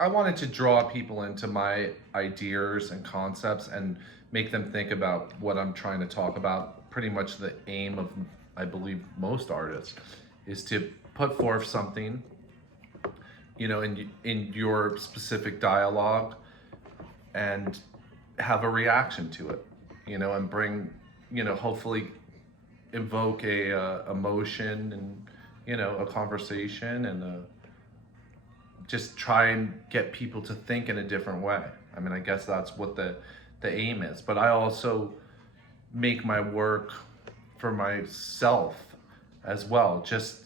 I wanted to draw people into my ideas and concepts and make them think about what I'm trying to talk about. Pretty much the aim of, I believe, most artists is to put forth something, in your specific dialogue and have a reaction to it, and bring, hopefully invoke a emotion and, a conversation and just try and get people to think in a different way. I mean, I guess that's what the aim is. But I also make my work for myself as well, just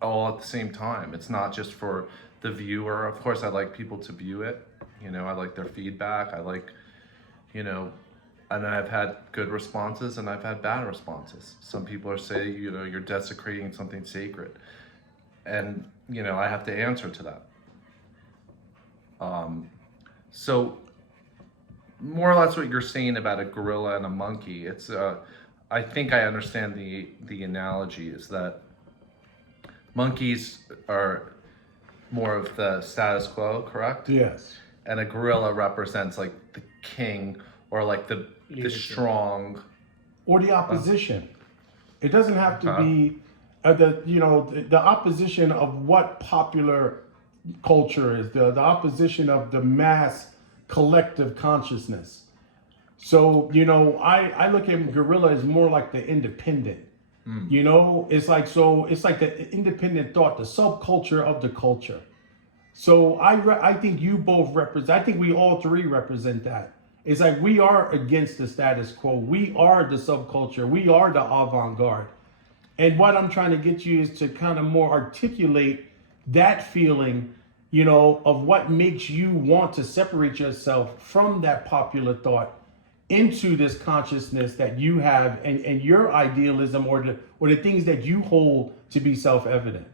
all at the same time. It's not just for the viewer. Of course, I like people to view it. I like their feedback. I like, you know, and I've had good responses and I've had bad responses. Some people are saying, you're desecrating something sacred. And, I have to answer to that. So more or less what you're saying about a gorilla and a monkey, I think I understand the analogy is that monkeys are more of the status quo, correct? Yes. And a gorilla represents like the king or like the Leadership. strong. Or the opposition. It doesn't have to Okay. be the opposition of what popular culture is, the opposition of the mass collective consciousness. So, I look at Guerilla as more like the independent. It's like the independent thought, the subculture of the culture. So I think you both represent. I think we all three represent that. It's like we are against the status quo. We are the subculture. We are the avant-garde. And what I'm trying to get you is to kind of more articulate that feeling, of what makes you want to separate yourself from that popular thought into this consciousness that you have and your idealism or the things that you hold to be self-evident.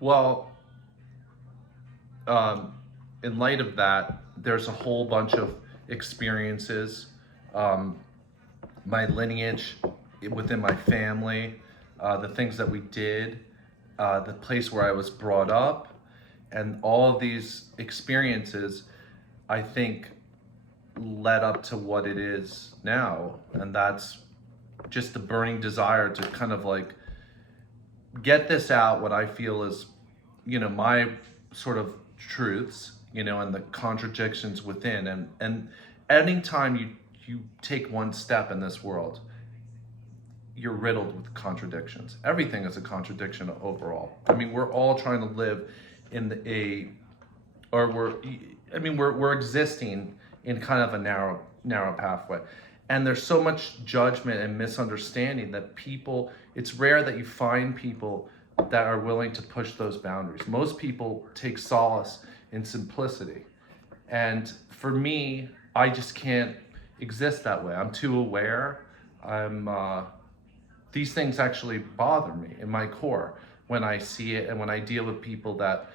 Well, in light of that, there's a whole bunch of experiences, my lineage within my family, the things that we did, the place where I was brought up, and all of these experiences, I think, led up to what it is now. And that's just the burning desire to kind of like get this out, what I feel is, my sort of truths, and the contradictions within. And anytime you take one step in this world, you're riddled with contradictions. Everything is a contradiction overall. I mean, we're all trying to live in we're existing in kind of a narrow pathway. And there's so much judgment and misunderstanding that it's rare that you find people that are willing to push those boundaries. Most people take solace in simplicity. And for me, I just can't exist that way. I'm too aware. These things actually bother me in my core when I see it and when I deal with people that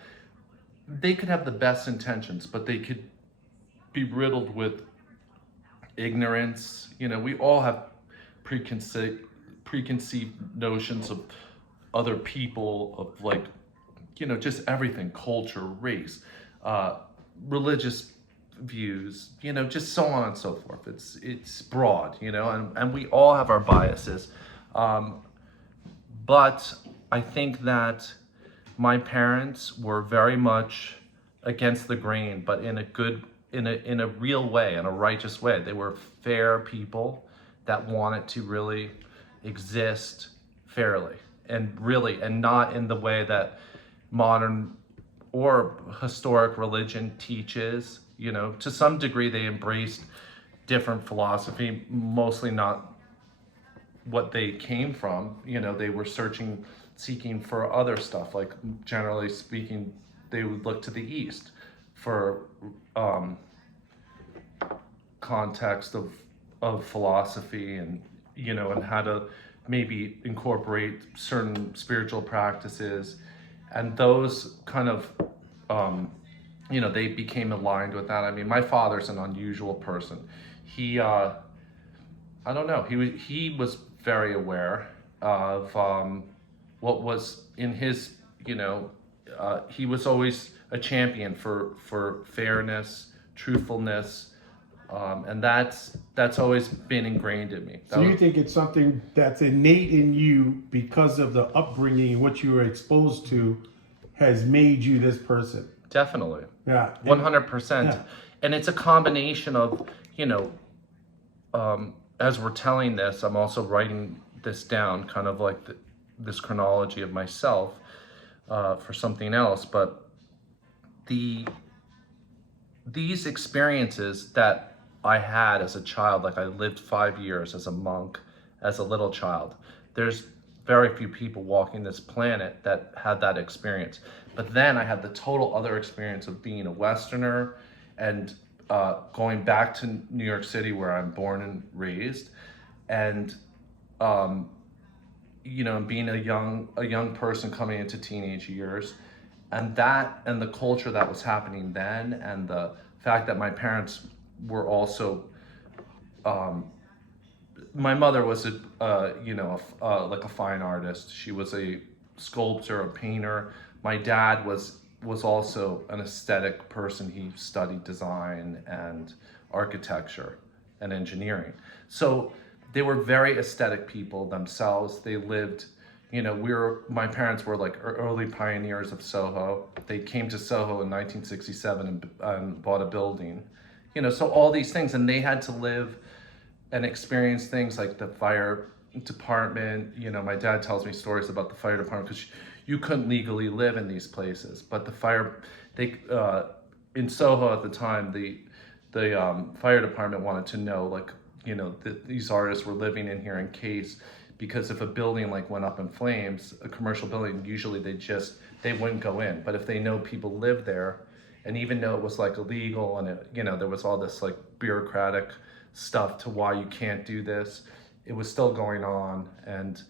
they could have the best intentions, but they could be riddled with ignorance. We all have preconceived notions of other people, of like, just everything, culture, race, religious views, just so on and so forth. It's broad, and we all have our biases. But I think that my parents were very much against the grain, but in a real way, in a righteous way. They were fair people that wanted to really exist fairly and not in the way that modern or historic religion teaches. To some degree they embraced different philosophy, mostly not what they came from. They were seeking for other stuff. Like, generally speaking, they would look to the East for context of philosophy and, and how to maybe incorporate certain spiritual practices. And those kind of, they became aligned with that. I mean, my father's an unusual person. He, I don't know, he was very aware of what was in his, he was always a champion for fairness, truthfulness, and that's always been ingrained in me. So you think it's something that's innate in you because of the upbringing, what you were exposed to, has made you this person? Definitely. Yeah. 100%. Yeah. And it's a combination of, as we're telling this, I'm also writing this down, kind of like this chronology of myself for something else. But these experiences that I had as a child, like I lived 5 years as a monk, as a little child. There's very few people walking this planet that had that experience. But then I had the total other experience of being a Westerner and going back to New York City, where I'm born and raised, and being a young person coming into teenage years, and the culture that was happening then, and the fact that my parents were also, my mother was like a fine artist. She was a sculptor, a painter. My dad was also an aesthetic person. He studied design and architecture and engineering. So they were very aesthetic people themselves. They lived, my parents were like early pioneers of Soho. They came to Soho in 1967 and bought a building, so all these things, and they had to live and experience things like the fire department. My dad tells me stories about the fire department because you couldn't legally live in these places, but in Soho at the time, the fire department wanted to know, like, these artists were living in here in case, because if a building like went up in flames, a commercial building, usually they wouldn't go in. But if they know people live there, and even though it was like illegal and there was all this like bureaucratic stuff to why you can't do this, it was still going on. And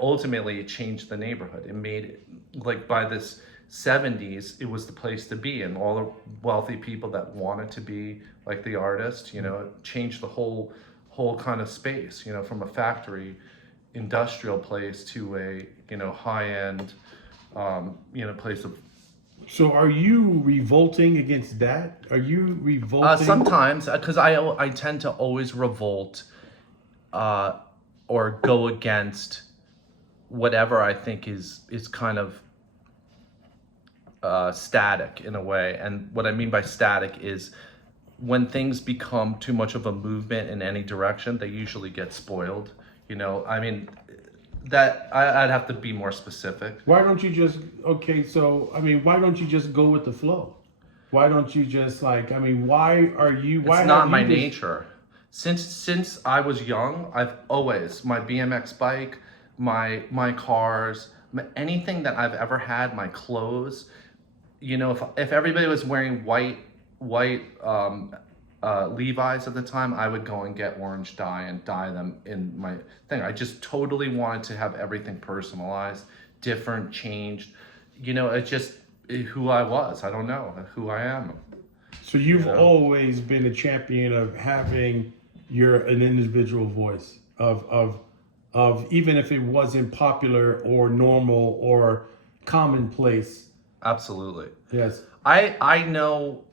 ultimately it changed the neighborhood. It made it, like, by this 70s, it was the place to be, and all the wealthy people that wanted to be like the artist, it changed the whole kind of space, from a factory industrial place to a high-end place of. So are you revolting against that? Are you revolting? Sometimes, because I tend to always revolt or go against whatever I think is kind of static in a way. And what I mean by static is when things become too much of a movement in any direction, they usually get spoiled. I mean, that I'd have to be more specific. Why don't you just, why don't you just go with the flow? Why don't you just why are you, why It's not my nature. Since I was young, I've always, my BMX bike, my cars, anything that I've ever had, my clothes, if everybody was wearing white Levi's at the time, I would go and get orange dye and dye them in my thing. I just totally wanted to have everything personalized, different, changed. It's just who I was. I don't know who I am. So you've always been a champion of having an individual voice of even if it wasn't popular or normal or commonplace. Absolutely. Yes. I know.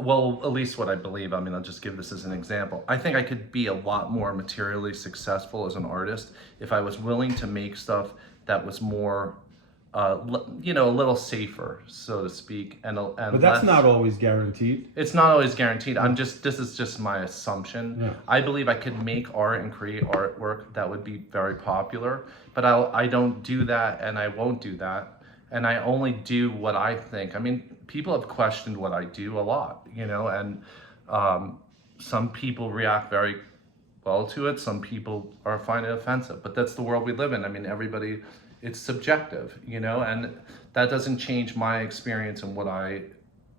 Well, at least what I believe. I mean, I'll just give this as an example. I think I could be a lot more materially successful as an artist if I was willing to make stuff that was more, a little safer, so to speak. But that's not always guaranteed. It's not always guaranteed. This is just my assumption. Yeah. I believe I could make art and create artwork that would be very popular, but I don't do that, and I won't do that. And I only do what I think. I mean, people have questioned what I do a lot, and some people react very well to it. Some people find it offensive, but that's the world we live in. I mean, everybody, it's subjective, and that doesn't change my experience and what I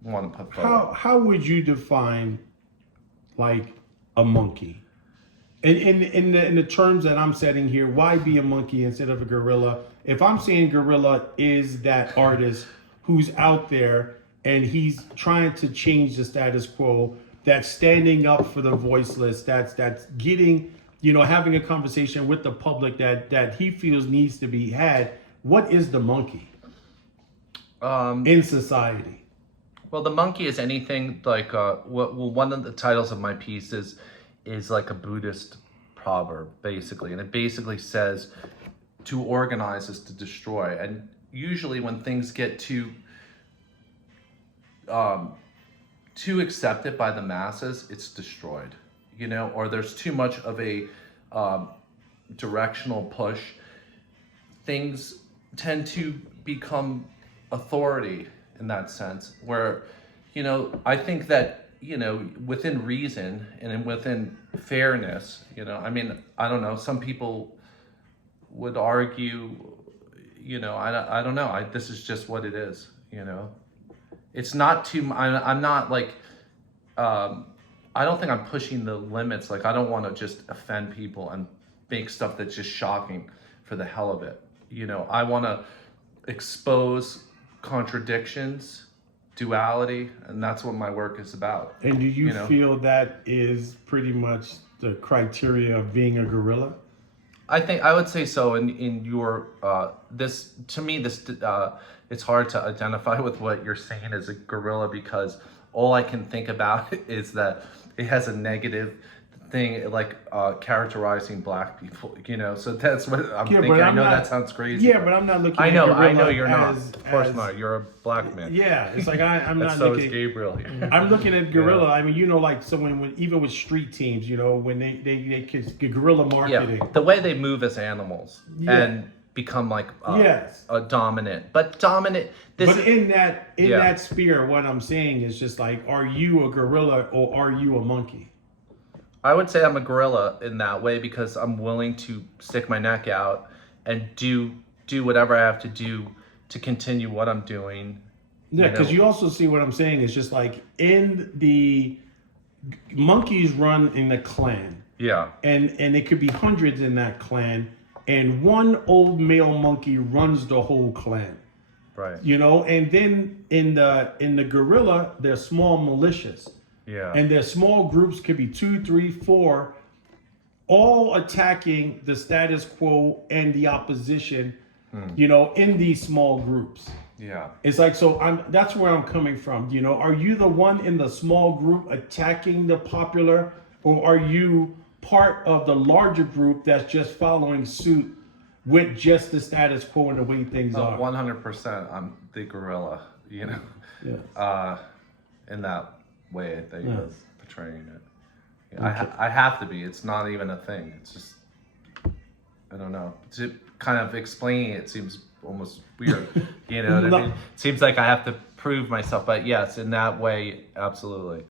want to put forward. How would you define like a monkey? In the terms that I'm setting here, why be a monkey instead of a gorilla? If I'm saying Guerilla is that artist who's out there and he's trying to change the status quo, that's standing up for the voiceless, that's getting, having a conversation with the public that he feels needs to be had, what is the monkey? in society? Well, the monkey is anything like one of the titles of my piece is like a Buddhist proverb, basically, and it basically says to organize is to destroy. And usually, when things get too accepted by the masses, it's destroyed. You know, or there's too much of a directional push. Things tend to become authority in that sense, where, you know, I think that, you know, within reason and within fairness, you know, I mean, I don't know, some people would argue, you know, I don't know, this is just what it is, you know. It's not too, I'm not like, I don't think I'm pushing the limits. Like, I don't want to just offend people and make stuff that's just shocking for the hell of it. You know, I want to expose contradictions, duality, and that's what my work is about. And do you know? feel that is pretty much the criteria of being a guerrilla? I would say so. In your this, to me, this it's hard to identify with what you're saying as a guerrilla, because all I can think about is that it has a negative thing, like characterizing black people, you know. So that's what I'm thinking. I know that sounds crazy. Yeah, but I'm not looking. I know at you're not. as, Of course not. You're a black man. Yeah, it's like I'm not so looking. is Gabriel here. I'm looking at guerrilla. I mean, you know, like someone when even with street teams, you know, when they guerrilla marketing. Yeah, the way they move as animals and become like a dominant, but dominant. This, but in that sphere, what I'm saying is just like, are you a gorilla or are you a monkey? I would say I'm a gorilla in that way, because I'm willing to stick my neck out and do whatever I have to do to continue what I'm doing. Yeah, because you also see what I'm saying is just like in the monkeys run in the clan. Yeah. And it could be hundreds in that clan, and one old male monkey runs the whole clan. Right. You know, and then in the gorilla, they're small militias. Yeah. And their small groups could be 2, 3, 4, all attacking the status quo and the opposition, you know, in these small groups. Yeah. It's like, so that's where I'm coming from. You know, are you the one in the small group attacking the popular, or are you part of the larger group that's just following suit with just the status quo and the way things are? 100%. I'm the gorilla, you know. Yeah. In that way that he was portraying it. Yeah, I have to be. It's not even a thing. It's just, I don't know. To kind of explaining it seems almost weird. You know what I mean? It seems like I have to prove myself. But yes, in that way, absolutely.